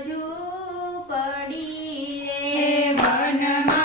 હજુ પડી રે મનમાં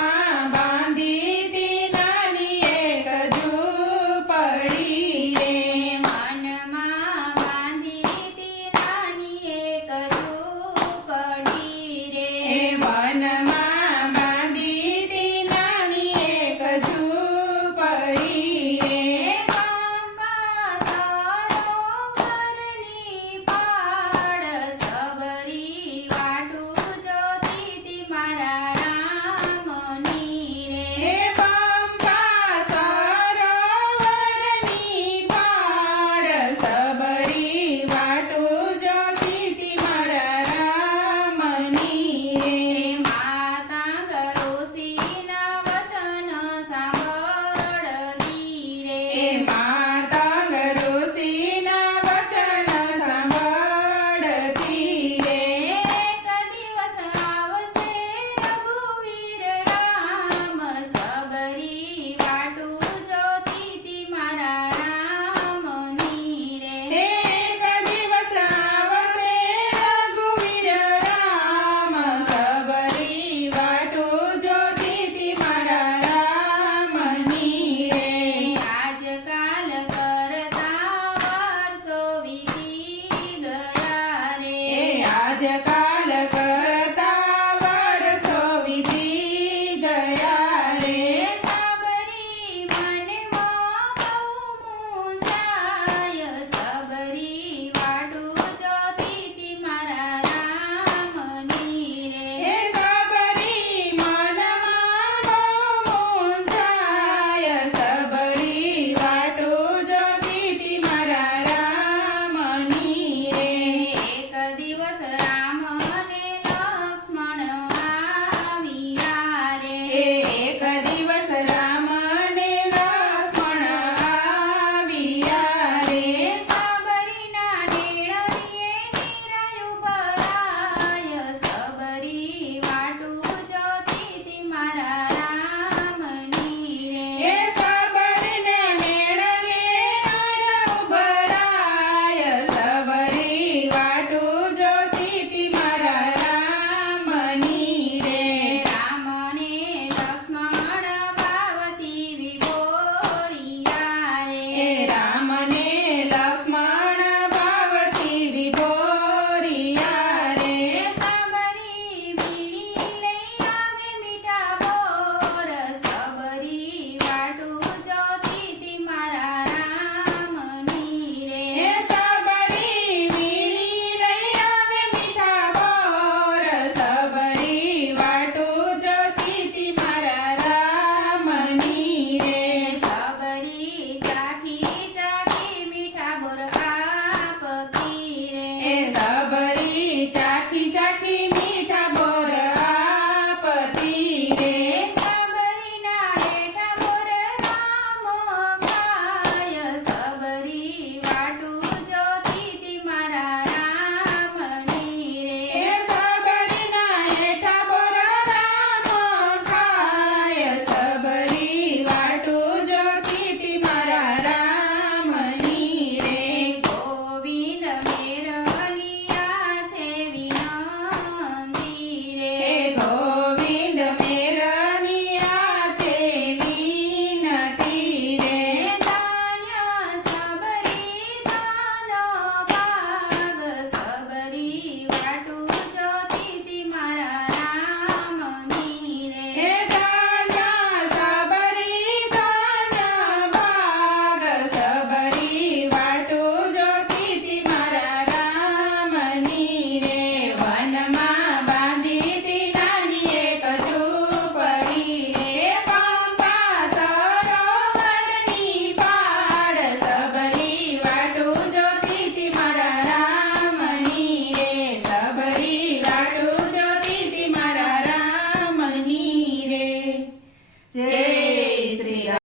dieta.